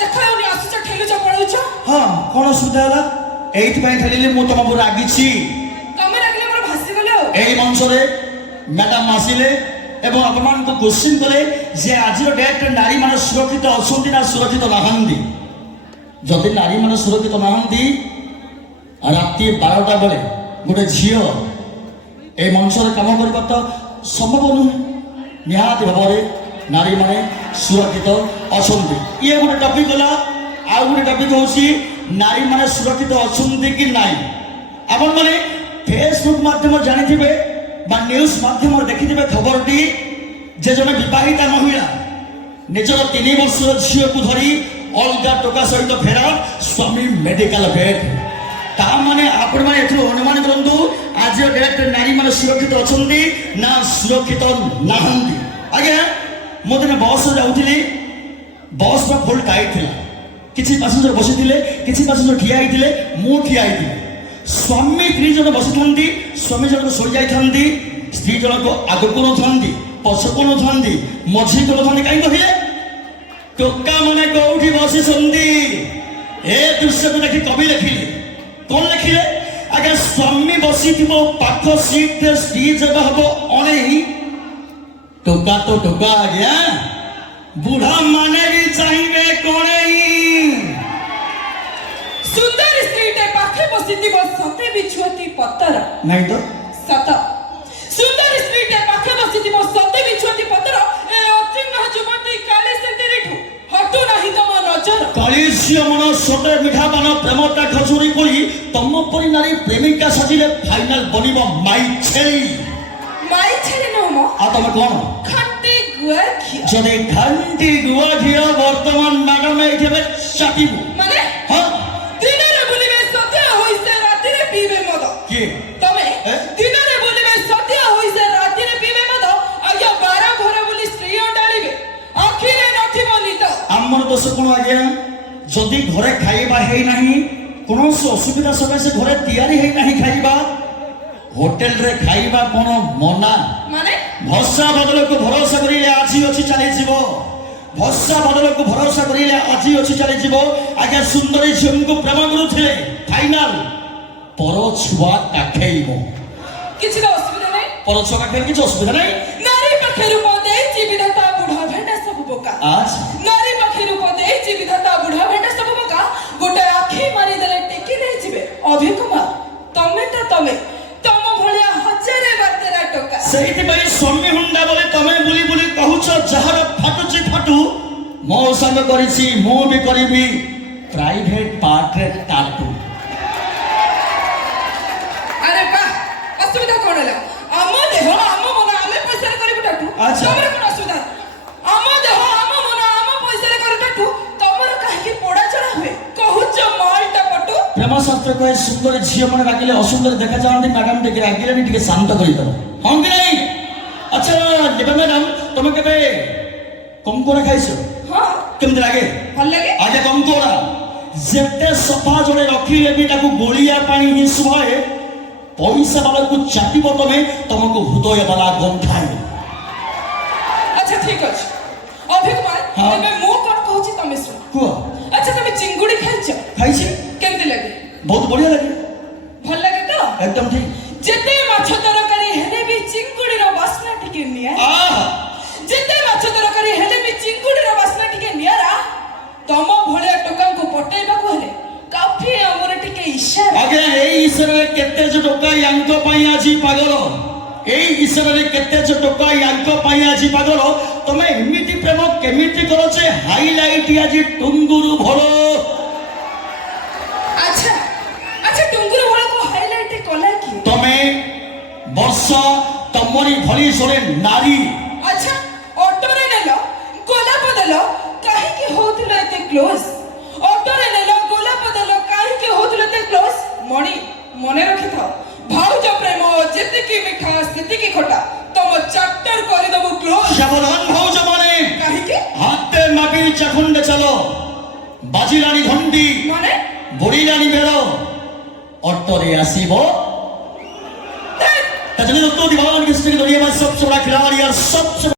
ଦେଖାଉନି ଆସୁଛ ଠେଲୁଛ ପଳଉଛ। ହଁ କଣ ଅସୁବିଧା ହେଲା? ଏଇଥିପାଇଁ ଠେଲିଲି ମୁଁ ତମ ଉପରେ ରାଗିଛି। ତମେ ରାଗିଲେ ମୋର ଭାସିଗଲ ଆଉ। এই মঞ্চরে ম্যাডাম আসিলে এবং আপনার কোশ্চিন কলে যে আজির ডেটে নারী মানে সুরক্ষিত অনেক না সুরক্ষিত নাহান্তি। যদি নারী মানে সুরক্ষিত নাহান্তি রাতে 12টা বেলে গোটে ঝিও এই মঞ্চরে কাম করা তো সম্ভব নুহে। নিহাতি ভাবে নারী মানে সুরক্ষিত অনেক। ইয়ে গোটে টপিক গলা আর গোটে টপিক হচ্ছে নারী মানে সুরক্ষিত অনেক কি নাই। আপন মানে ফেসবুক মাধ্যমে জানিথিবে বা নিউজ মাধ্যমে দেখিথিবে খবরটি যে জনে বিবাহিতা মহিলা নিজের 3 বর্ষর ঝিওকু ধরি অলগা টোকা সহিত ফেরার স্বামী মেডিকাল বেড। তা মানে আপন মানে এথু অনুমান করন্তু আজ ডেট নারী মানে সুরক্ষিত অছন্তি না সুরক্ষিত নাহান্তি। আগে মো দিনে বস যাউଥିଲି বস বা ফুল টাইট ଥିଲା। କିଛି ପାସେଞ୍ଜର ବସିଥିଲେ କିଛି ପାସେଞ୍ଜର ଠିଆ ହେଇଥିଲେ ମୁଁ ଠିଆ ହେଇଥିଲି। ସ୍ୱାମୀ ସ୍ତ୍ରୀ ଜଣ ବସିଥାନ୍ତି ସ୍ୱାମୀ ଜଣକ ଶୋଇ ଯାଇଥାନ୍ତି ସ୍ତ୍ରୀ ଜଣକ ଆଗକୁ ନଥାନ୍ତି ପଛକୁ ନଥାନ୍ତି ମଝିକୁ ନଥାନ୍ତି। କାହିଁ କହିଲେ ଟୋକା ମାନେ କୋଉଠି ବସିଛନ୍ତି। ଏ ଦୃଶ୍ୟକୁ ଦେଖି କବି ଲେଖିଲେ କଣ ଲେଖିଲେ? ଆଜ୍ଞା ସ୍ୱାମୀ ବସିଥିବ ପାଖ ସିଟ୍ରେ ସ୍ତ୍ରୀ ଜଗ ହବ ଅଣେଇ। ଟୋକା ତ ଟୋକା ଆଜ୍ଞା ବୁଢା ମାନେ ବି ଚାହିଁବେ କଣେଇ। ସୁନ୍ଦର ସ୍ତ୍ରୀଟେ ପାଖେ ବସିଥିବ ସତେ ବିଛୁଅତି ପତର। ନାଇଁ ତ ସତ ସୁନ୍ଦର ସ୍ତ୍ରୀଟେ ପାଖେ ବସିଥିବ ସତେ ବିଛୁଅତି ପତର। ଏ ଅଚିହ୍ନା ଯୁବତୀ କାଳେ ସେତେରିଠୁ ହଟୁ ନାହିଁ ତମ ନଜର। କଳିସିୟ ମନ ସତେ ମିଠା ପାନ ପ୍ରେମଟା ଖଜୁରୀ କୋଳି ତମ ପରି ନାରୀ ପ୍ରେମିକା ସାଜିଲେ ଫାଇନାଲ ବନିବ ମାଇ ଛେଳି। ମାଇ ଛେଳି ନୁହଁ ମ ଆଉ ତମେ କଣ ଖାଣ୍ଟି ଗୁଆ ଘିଅ। ଯଦି ଘାଣ୍ଟି ଗୁଆ ଘିଅ ବର୍ତ୍ତମାନ ମ୍ୟାଡାମ ଏଇଠି ଏବେ ଚାଟିବୁ ମାନେ ହଁ ଦିନରେ ବୁଲିବେ ସତ୍ୟ ହୋଇছে ରାତିରେ ପିଇବେ ମଦ। କିଏ ତମେ ଦିନରେ ବୁଲିବେ ସତ୍ୟ ହୋଇছে ରାତିରେ ପିଇବେ ମଦ। ଆଜ୍ଞା 12 ଘର ବୁଲି ସ୍ତ୍ରୀ ଅଣ୍ଡାଳିବେ ଆଖିରେ ନଥିବ ନିଦ। ଆମର ଦୋଷ କଣ ଆଜ୍ଞା? ଯଦି ଘରେ ଖାଇବା ହେଇନାହିଁ କୌଣସି ଅସୁବିଧା ସକାଶେ ଘରେ ତିଆରି ହେଇନାହିଁ ଖାଇବା ହୋଟେଲରେ ଖାଇବା କଣ ମନା? ମାନେ ଭରସା ବଦଳକୁ ଭରସା କରିଲେ ଆଜି ଅଛି ଚାଲିଯିବ। ଭରସା ବଦଳକୁ ଭରସା କରିଲେ ଆଜି ଅଛି ଚାଲିଯିବ। ଆଜ୍ଞା ସୁନ୍ଦରୀ ଝିଅଙ୍କୁ ପ୍ରେମ କରୁଥିଲେ ଫାଇନାଲ ପର ଛୁଆ କାଖେଇବ। କିଛି ତ ଅସୁବିଧା ନାହିଁ। ପର ଛୁଆ କାଖେଇଲେ କିଛି ଅସୁବିଧା ନାହିଁ। ନାରୀ ପାଖେ ରୂପ ଦେଇଛି ବିଧାତା ବୁଢା ଭେଣ୍ଡା ସବୁ ବୋକା। ନାରୀ ପାଖେ ରୂପ ଦେଇଛି ବିଧାତା ବୁଢା ଭେଣ୍ଡା ସବୁ ବୋକା। ଗୋଟେ ଆଖି ମାରିଦେଲେ ଟେକି ନେଇଯିବେ ଅଭିକୁମାର। ତମେ ତ ତମେ ତମ ଭଳିଆ ହଜାରେ ବାତେରା ଟୋକା। ସେଇଥିପାଇଁ ସ୍ୱାମୀ ହୁଣ୍ଡା ବୋଲି ତମେ ବୁଲି ବୁଲି କହୁଛ ଯାହାର ଫାଟୁଛି ଫାଟୁ। ମୋ ସାଙ୍ଗ କରିଛି ମୁଁ ବି କରିବି ପ୍ରାଇଭେଟ ପାର୍ଟରେ ଟାଟୁ। ଆରେ ବା ଅସୁବିଧା କଣ ହେଲା? ଆମ ଦେହ ଆମ ମନ ଆମେ ପଇସାରେ କରିବୁ ଟାଟୁ। ଆଚ୍ଛା। ତମର କଣ ଅସୁବିଧା? ଆମ ଦେହ ଆମ ମନ ଆମ ପଇସାରେ କରୁ ଟାଟୁ। ତମର କାହିଁକି ପୋଡା ଚଢା ହୁଏ କହୁଛ ମଲଟା ପଟୁ। ପ୍ରେମ ଶାସ୍ତ୍ର କହେ ସୁନ୍ଦର ଝିଅ ମାନେ ରାଗିଲେ ଅସୁନ୍ଦର ଦେଖାଯାଆନ୍ତି। ମ୍ୟାଡାମ ଟିକେ ରାଗିଲେନି ଟିକେ ଶାନ୍ତ କରିଦବ ହଁ କି ନାହିଁ? ଆଚ୍ଛା ଦେବା ମ୍ୟାଡାମ ତମେ କେବେ କଙ୍କଡ଼ା ଖାଇଛ? ହଁ କେମିତି ଲାଗେ? ଭଲ ଲାଗେ। ଆଜ୍ଞା କଙ୍କଡ଼ା ଯେତେ ସଫା ଜଣେ ରଖିଲେ ବି ତାକୁ ଗୋଳିଆ ପାଣି ହିଁ ଶୁଭାଏ। ପଇସା ବାଲାକୁ ଚାଟିବ ତମେ ତମକୁ ହୃଦୟ ବାଲା ଗନ୍ଧାଏ। ଆଚ୍ଛା ଠିକ ଅଛି ଅଭିକୁମାର। ହଁ। ଏବେ ମୁଁ କଣ କହୁଛି ତମେ ଶୁଣ। କୁହ। ଆଚ୍ଛା ତମେ ଚିଙ୍ଗୁଡି ଖାଇଛ? ଖାଇଛି କେମିତି ଲାଗେ? ବହୁତ ବଢିଆ ଲାଗେ ଭଲ ଲାଗେ ତ? ଏକଦମ ଠିକ। ଯେତେ ମାଛ ତରକାରୀ ହେଲେ ବି ଚିଙ୍ଗୁଡିର ବାସ୍ନା ଟିକେ ନିଆରା। ଯେତେ ମାଛ ତରକାରୀ ହେଲେ ବି ଚିଙ୍ଗୁଡିର ବାସ୍ନା ଟିକେ ନିଆରା। ତମ ଭଳିଆ ଟୋକାଙ୍କୁ ପଟେଇବାକୁ ହେଲେ କାଫି ଆମର ଟିକେ ଇଶାରା। ଆଜ୍ଞା ଏଇ ଇଶାରାରେ କେତେ ଯେ ଟୋକା ୟାଙ୍କ ପାଇଁ ଆଜି ପାଗଳ। ଏଇ ଇଶାରାରେ କେତେ ଯେ ଟୋକା ୟାଙ୍କ ପାଇଁ ଆଜି ପାଗଳ। ତମେ ଏମିତି ପ୍ରେମ କେମିତି କର ଯେ ହାଇଲାଇଟ ଆଜି ଟୁଙ୍ଗୁରୁ ଭଳ। ଆଚ୍ଛା ଆଚ୍ଛା ଟୁଙ୍ଗୁରୁ ଭଳକୁ ହାଇଲାଇଟ କଲା କି? ତମେ ବର୍ଷ ତମରି ଭଳି ଜଣେ ନାରୀ। ଆଚ୍ଛା ଅଟୋରେ ନେଲ ଗୋଲାପ ଦେଲ କାହିଁକି ହଉଥିଲ ଏତେ କ୍ଲୋଜ? ଅଟୋରେ ନେଲ ଗୋଲାପ ଦେଲ କାହିଁକି ହଉଥିଲ ଏତେ କ୍ଲୋଜ? ମଣି ମନେ ରଖିଥାଅ ଭାଉଜ ପ୍ରେମ ଯେତିକି ମିଠା ସେତିକି ଖଟା। ତମ ଚାପ୍ଟର କରିଦବୁ କ୍ଲୋଜ। ସାବଧାନ ଭାଉଜ ମାନେ କାହିଁକି? ହାତେ ମାପି ଚାଖୁଣ୍ଡେ ଚାଲ ବାଜିଲାଣି ଘଣ୍ଟି ମାନେ ବୁଡ଼ିଲାଣି ବେଳ ଅଟୋରେ ଆସିବ। তার জন্য তো দিবান কিস্তি দরিয়া সব চড়া খিলাড়ি আর সব